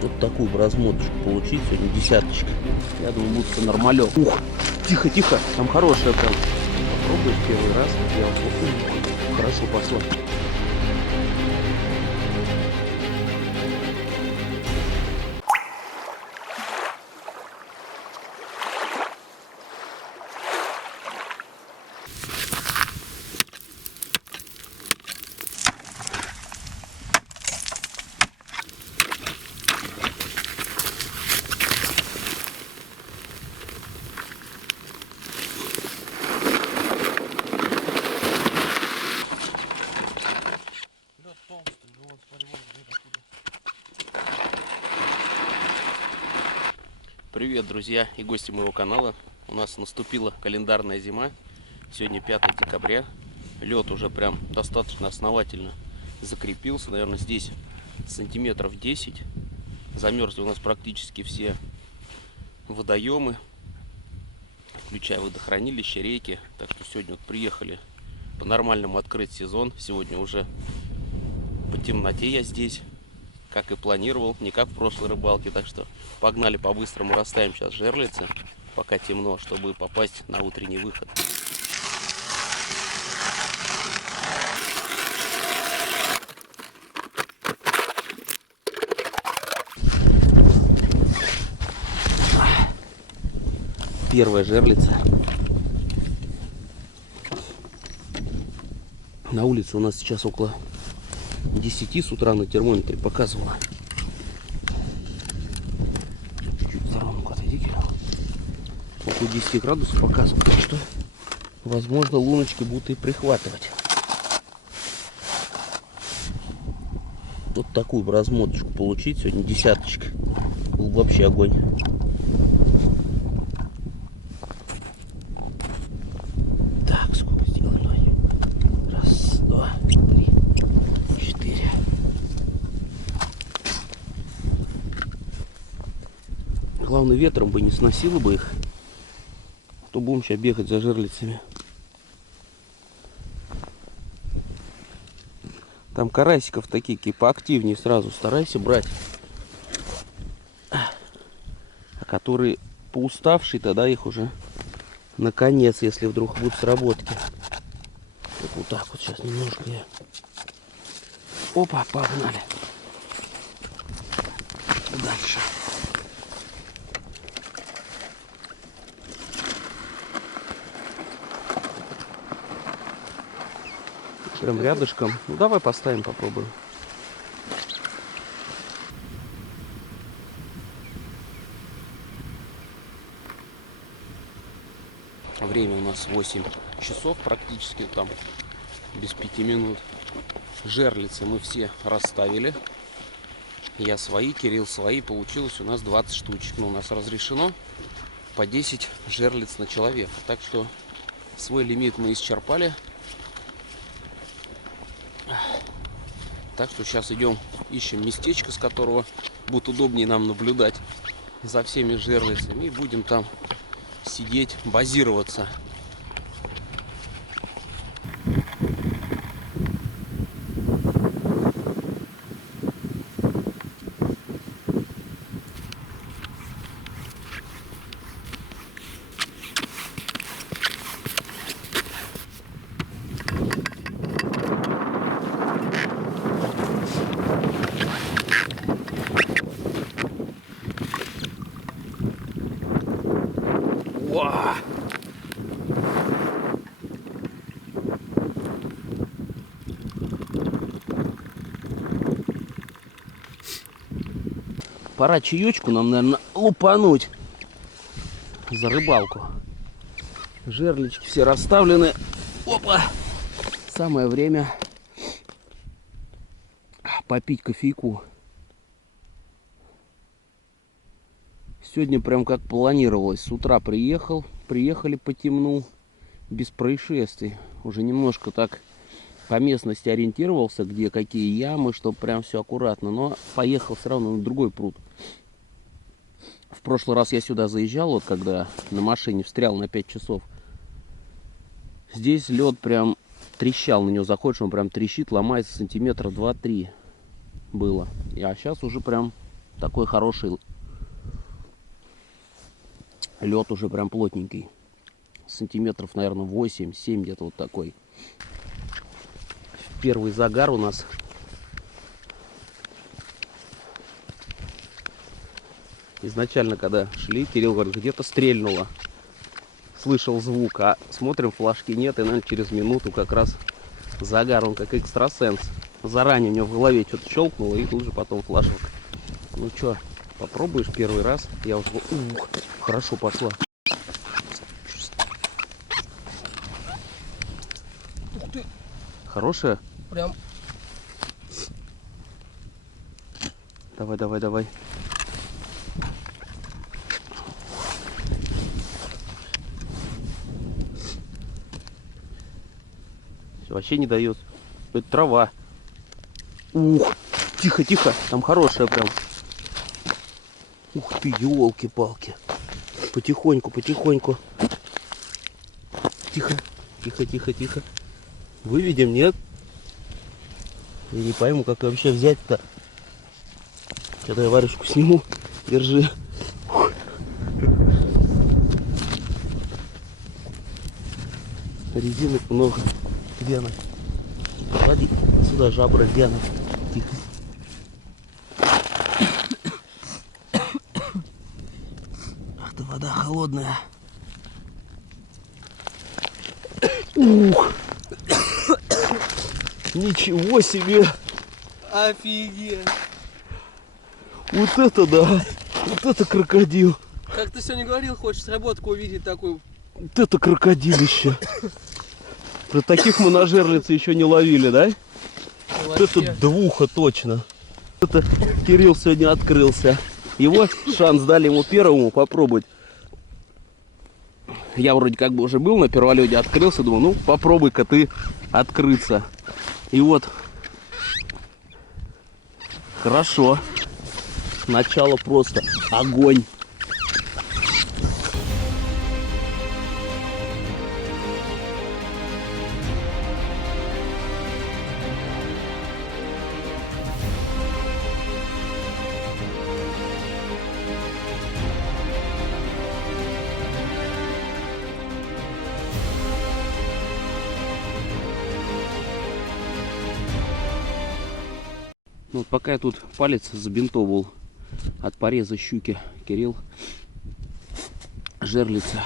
Вот такую бы размоточку получить сегодня, десяточка. Я думаю, будет все нормалек. Ух, тихо, тихо, там хорошая прям. Попробуешь первый раз. Хорошо пошло. Привет, друзья и гости моего канала. У нас наступила календарная зима. Сегодня 5 декабря. Лед уже прям достаточно основательно закрепился. Наверное, здесь сантиметров 10. Замерзли у нас практически все водоемы, включая водохранилища, реки. Так что сегодня вот приехали по-нормальному открыть сезон. Сегодня уже по темноте я здесь, как и планировал, не как в прошлой рыбалке. Так что погнали по-быстрому, расставим сейчас жерлицы, пока темно, чтобы попасть на утренний выход. Первая жерлица. На улице у нас сейчас около 10 с утра на термометре показывало. Чуть-чуть в сторонку отойди, около 10 градусов показывает, так что возможно луночки будут и прихватывать. Вот такую бы размоточку получить сегодня, десяточка. Был бы вообще огонь. Так, сколько сделаем? Раз, два, три, 4. Главное, ветром бы не сносило бы их, то будем сейчас бегать за жерлицами. Там карасиков такие поактивнее сразу старайся брать. А которые поуставшие, тогда их уже наконец, если вдруг будут сработки. Вот так вот сейчас немножко я. Опа, погнали. Дальше. Прям рядышком. Ну давай поставим, попробуем. Время у нас 8 часов практически, там без 5 минут. Жерлицы мы все расставили. Я свои, Кирилл свои. Получилось у нас 20 штучек. Но у нас разрешено по 10 жерлиц на человека. Так что свой лимит мы исчерпали. Так что сейчас идем, ищем местечко, с которого будет удобнее нам наблюдать за всеми жерлицами. И будем там сидеть, базироваться. Уа! Пора чаечку нам, наверное, лупануть за рыбалку. Жерлички все расставлены. Опа! Самое время попить кофейку. Сегодня прям как планировалось. С утра приехали по темну, без происшествий. Уже немножко так по местности ориентировался, где какие ямы, чтобы прям все аккуратно. Но поехал все равно на другой пруд. В прошлый раз я сюда заезжал, вот когда на машине встрял на 5 часов. Здесь лед прям трещал, на него заходишь, он прям трещит, ломается сантиметра 2-3 было. А сейчас уже прям Такой хороший лед уже прям плотненький. Сантиметров, наверное, 8-7 где-то вот такой. Первый загар у нас. Изначально, когда шли, Кирилл говорит, где-то стрельнуло. Слышал звук, а смотрим, флажки нет, и, наверное, через минуту как раз загар, он как экстрасенс. Заранее у него в голове что-то щелкнуло, и тут же потом флажок. Ну что, попробуешь первый раз? Я уже... Ух, хорошо пошла. Ух ты! Хорошая? Прям. Давай, давай, давай. Все, вообще не дает. Это трава. Ух, тихо, тихо. Там хорошая прям. Ух ты, елки-палки. Потихоньку, потихоньку. Тихо, тихо, тихо, тихо. Выведем, нет? Я не пойму, как вообще взять-то. Когда я варежку сниму, держи. Резинок много. Где она? Клади сюда жабра, где она? Тихо. Ах ты, вода холодная. Ух! Ничего себе! Офигеть! Вот это да! Вот это крокодил! Как ты сегодня говорил, хочешь сработку увидеть такую? Вот это крокодилище! Про таких мы на жерлице еще не ловили, да? Вот это двуха точно! Это Кирилл сегодня открылся. Его шанс дали ему первому попробовать. Я вроде как бы уже был на перволете, открылся, думаю, ну попробуй-ка ты открыться. И вот, хорошо, начало просто огонь. Ну, вот пока я тут палец забинтовывал от пореза щуки, Кирилл жерлица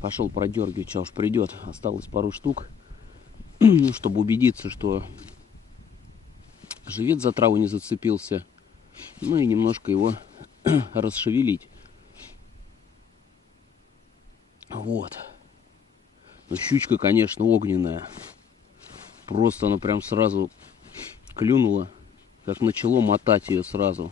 пошел продергивать, сейчас уж придет. Осталось пару штук, чтобы убедиться, что живец за траву не зацепился. Ну и немножко его расшевелить. Вот. Ну, щучка, конечно, огненная. Просто она прям сразу клюнула. Как начало мотать ее сразу.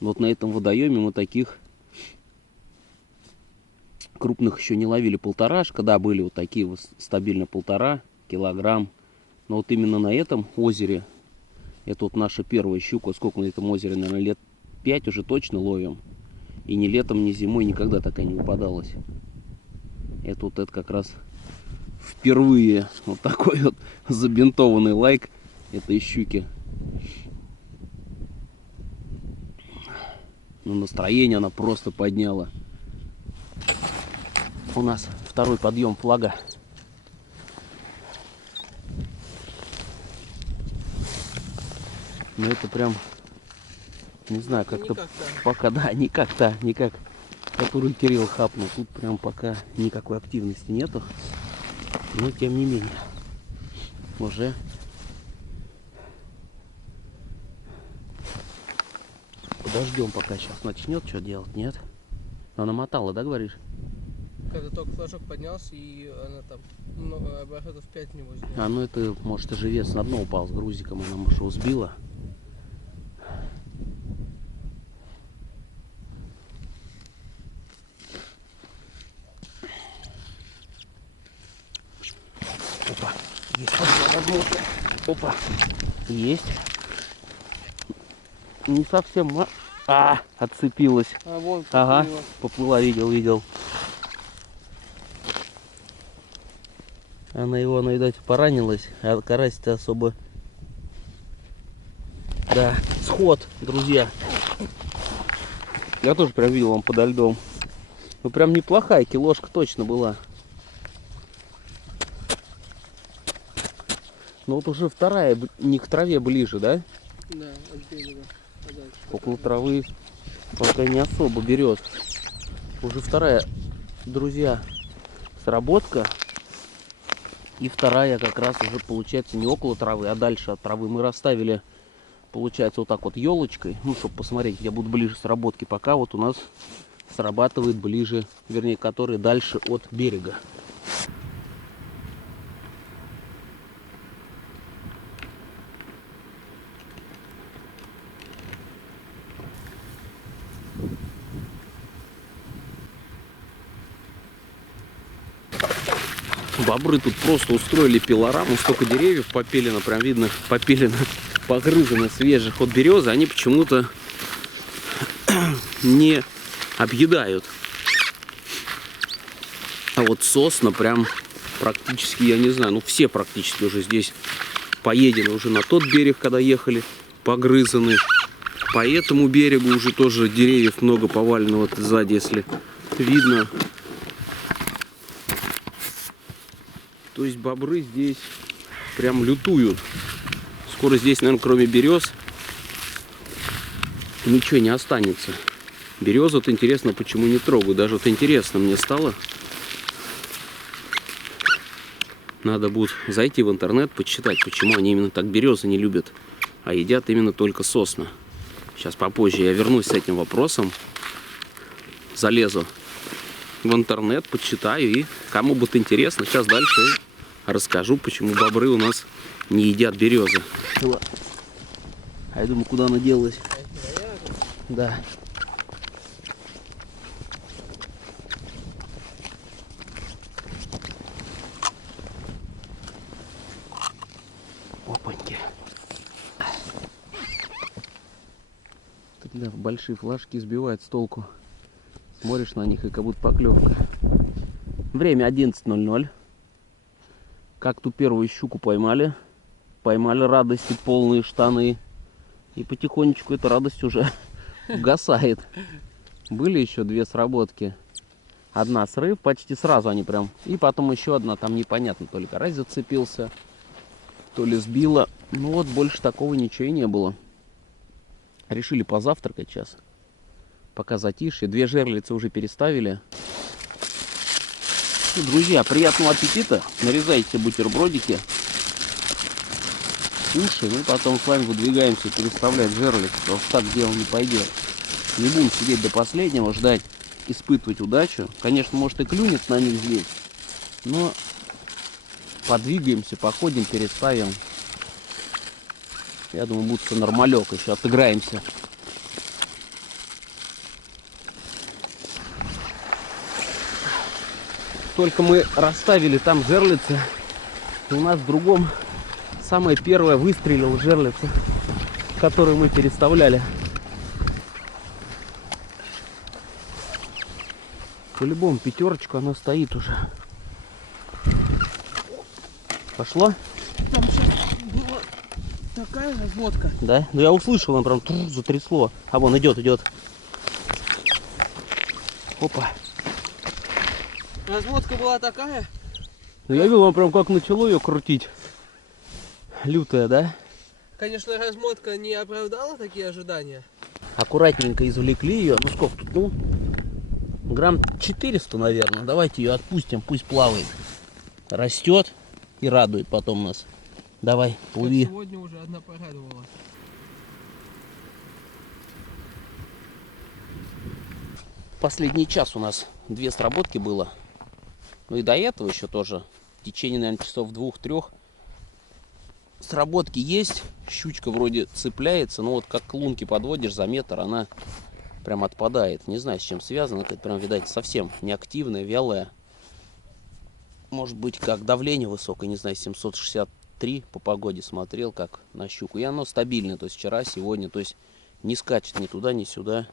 Вот на этом водоеме мы таких крупных еще не ловили. Полторашка, да, были вот такие вот стабильно 1,5 килограмм. Но вот именно на этом озере, это вот наша первая щука, сколько на этом озере, наверное, лет 5 уже точно ловим. И ни летом, ни зимой никогда такая не попадалась. Это вот это как раз впервые вот такой вот забинтованный лайк этой щуки. Ну, настроение она просто подняла. У нас второй подъем флага. Ну это прям, не знаю, как-то пока, да, не как-то, не как, который Кирилл хапнул. Тут прям пока никакой активности нету. Но тем не менее, уже подождем, пока сейчас начнет, что делать, нет? Она мотала, да, говоришь? Когда только флажок поднялся, и она там оборотов 5 в него сделала. А, ну это, может, и живец на дно упал с грузиком, она, может, его сбила. Опа, есть размолвка. Опа, есть. Не совсем, отцепилась. А, вон, Ага, поплыла, видел. Она его, видать, поранилась, а карась-то особо... Да, сход, друзья. Я тоже прям видел вам подо льдом. Ну прям неплохая килошка точно была. Ну вот уже вторая, не к траве ближе, да? Да, от берега. Подальше. Около травы пока не особо берет. Уже вторая, друзья, сработка. И вторая как раз уже получается не около травы, а дальше от травы. Мы расставили, получается, вот так вот елочкой. Ну, чтобы посмотреть, где будут ближе сработки. Пока вот у нас срабатывает ближе, вернее, которые дальше от берега. Бобры тут просто устроили пилораму, столько деревьев попилено, прям видно, попилено, погрызено свежих от березы, они почему-то не объедают. А вот сосна прям практически, я не знаю, ну все практически уже здесь поедены, уже на тот берег, когда ехали, погрызаны. По этому берегу уже тоже деревьев много повалено, вот сзади, если видно. То есть бобры здесь прям лютуют. Скоро здесь, наверное, кроме берез ничего не останется. Березу вот интересно, почему не трогаю. Даже вот интересно мне стало. Надо будет зайти в интернет, почитать, почему они именно так березы не любят, а едят именно только сосны. Сейчас попозже я вернусь с этим вопросом. Залезу в интернет, почитаю, и кому будет интересно, сейчас дальше расскажу, почему бобры у нас не едят березы. А я думаю, куда она делась? Да. Опаньки. Да, большие флажки сбивают с толку. Смотришь на них, и как будто поклевка. Время 11:00. Как ту первую щуку поймали. Поймали, радости полные штаны. И потихонечку эта радость уже угасает. Были еще две сработки. Одна срыв, почти сразу они прям. И потом еще одна, там непонятно, то ли карась зацепился, то ли сбила. Ну вот, больше такого ничего и не было. Решили позавтракать сейчас. Пока затишье. Две жерлицы уже переставили. Ну, друзья, приятного аппетита. Нарезайте бутербродики. Кушаем. И потом с вами выдвигаемся переставлять жерлицы. Потому что так дело не пойдет. Не будем сидеть до последнего, ждать, испытывать удачу. Конечно, может и клюнет на них здесь. Но подвигаемся, походим, переставим. Я думаю, будет все нормалек. Еще отыграемся. Только мы расставили там жерлицы, и у нас в другом самая первая выстрелила жерлица, которую мы переставляли. По-любому пятерочку она стоит уже. Пошло? Там сейчас была такая разводка. Да? Ну я услышал, она прям затрясло. А вон идет, идет. Опа. Разводка была такая. Ну я видел, он прям как начало ее крутить. Лютая, да? Конечно, размотка не оправдала такие ожидания. Аккуратненько извлекли ее. Ну сколько тут? Ну, грамм 400, наверное. Давайте ее отпустим, пусть плавает. Растет и радует потом нас. Давай, плыви. Сегодня уже одна порадовала. Последний час у нас две сработки было. Ну и до этого еще тоже. В течение, наверное, часов 2-3 сработки есть. Щучка вроде цепляется. Но вот как к лунке подводишь за метр, она прям отпадает. Не знаю, с чем связано. Это прям, видать, совсем неактивная, вялая. Может быть, как давление высокое. Не знаю, 763 по погоде смотрел, как на щуку. И оно стабильное. То есть вчера, сегодня. То есть не скачет ни туда, ни сюда.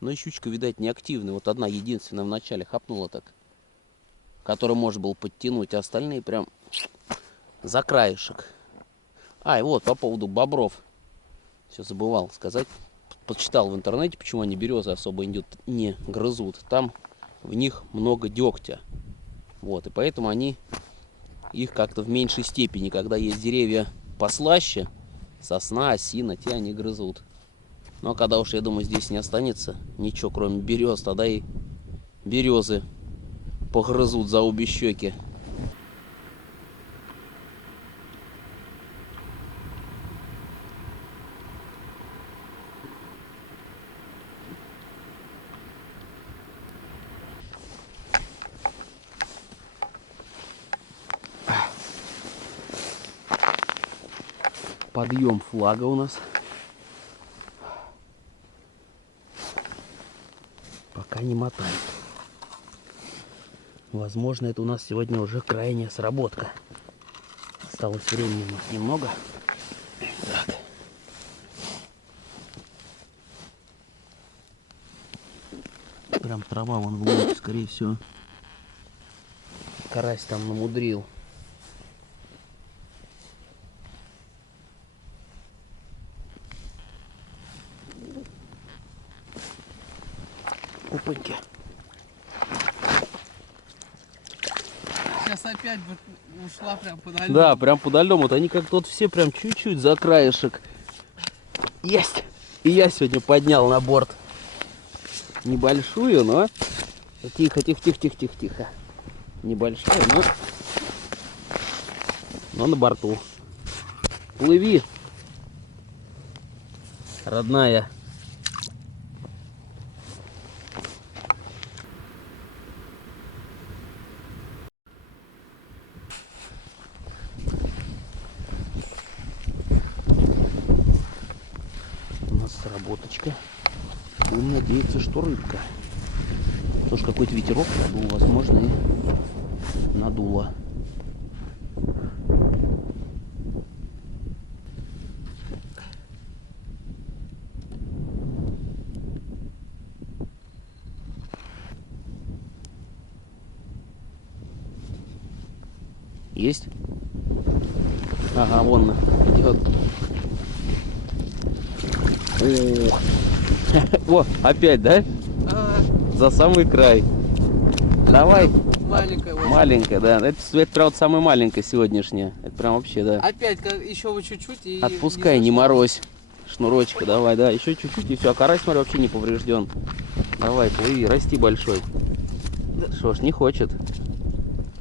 Но и щучка, видать, неактивная. Вот одна единственная в начале хапнула так, который можно было подтянуть, а остальные прям за краешек. А, и вот по поводу бобров. Все забывал сказать. почитал в интернете, почему они березы особо не грызут. Там в них много дегтя. Вот, и поэтому они их как-то в меньшей степени, когда есть деревья послаще, сосна, осина, те они грызут. Но когда уж, я думаю, здесь не останется ничего, кроме берез, тогда и березы погрызут за обе щеки. Подъем флага у нас. Пока не мотает. Возможно, это у нас сегодня уже крайняя сработка. Осталось времени у нас немного. Так. Прям трава вон в лунке, скорее всего. Карась там намудрил. Опаньки. Сейчас опять вот ушла прям подо льдом. Да, прям подо льдом. Вот они как тут все прям чуть-чуть за краешек. Есть! И я сегодня поднял на борт небольшую, но... Тихо, тихо, тихо, тихо, тихо, тихо. Небольшая, но на борту. Плыви, родная. У нас сработочка. Будем надеяться, что рыбка. Тоже какой-то ветерок был, возможно, и надуло. Есть? Ага, вон идет. Ох. О, опять, да? За самый край. Давай. Маленькая. Вот. Маленькая, да. Это прям вот самая маленькая сегодняшняя. Это прям вообще, да. Опять еще вот чуть-чуть и... Отпускай, не морозь. Шнурочка, давай, да. Еще чуть-чуть и все. А карась, смотри, вообще не поврежден. Давай, плыви, расти большой. Что ж, не хочет.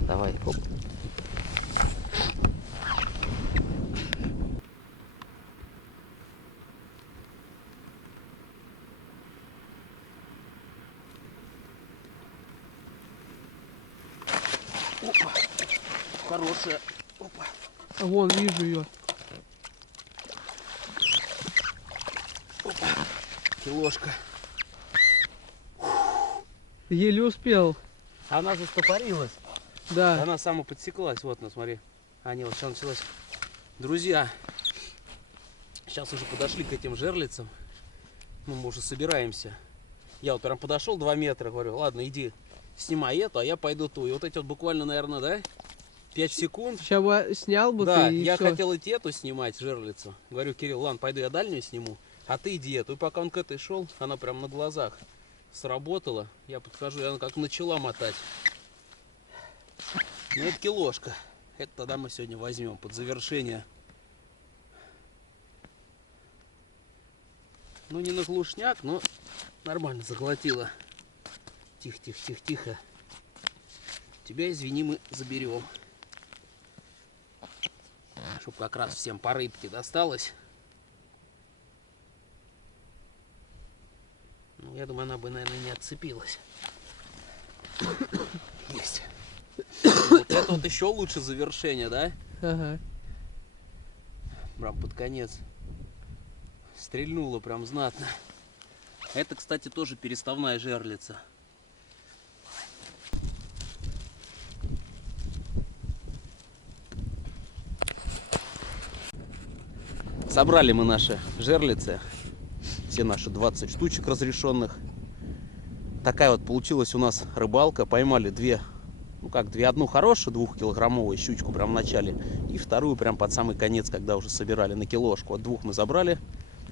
Давай, хоп. Опа. Хорошая. Опа. А вон, вижу ее. Опа. Килошка. Еле успел. Она застопорилась. Да. Она сама подсеклась. Вот, ну смотри. А, не, вот сейчас началась. Друзья, сейчас уже подошли к этим жерлицам. Ну, мы уже собираемся. Я вот прям подошел 2 метра, говорю, ладно, иди снимай эту, а я пойду ту. И вот эти вот буквально, наверное, да, 5 секунд. Сейчас бы снял бы Да, ты и я всё. хотел идти эту снимать, жерлицу. Говорю, Кирилл, ладно, пойду я дальнюю сниму, а ты иди эту. И пока он к этой шел, она прям на глазах сработала. Я подхожу, и она как начала мотать. Ну, это килошка. Это тогда мы сегодня возьмем под завершение. Ну, не на глушняк, но нормально заглотила. Тихо, тихо, тихо, тихо. Тебя, извини, мы заберем. Чтоб как раз всем по рыбке досталось. Ну, я думаю, она бы, наверное, не отцепилась. Есть. Вот это вот еще лучше завершение, да? Ага. Прям под конец. Стрельнула прям знатно. Это, кстати, тоже переставная жерлица. Собрали мы наши жерлицы. Все наши 20 штучек разрешенных. Такая вот получилась у нас рыбалка. Поймали одну хорошую 2-килограммовую щучку прям в начале. И вторую прям под самый конец, когда уже собирали на килошку. Вот 2 мы забрали.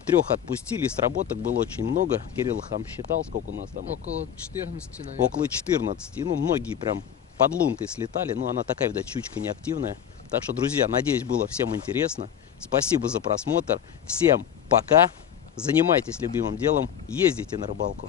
3 отпустили, и сработок было очень много. Кирилл хам считал, сколько у нас там? Около 14, наверное. Около 14. И, ну, многие прям под лункой слетали. Ну, она такая, видать, щучка неактивная. Так что, друзья, надеюсь, было всем интересно. Спасибо за просмотр. Всем пока. Занимайтесь любимым делом. Ездите на рыбалку.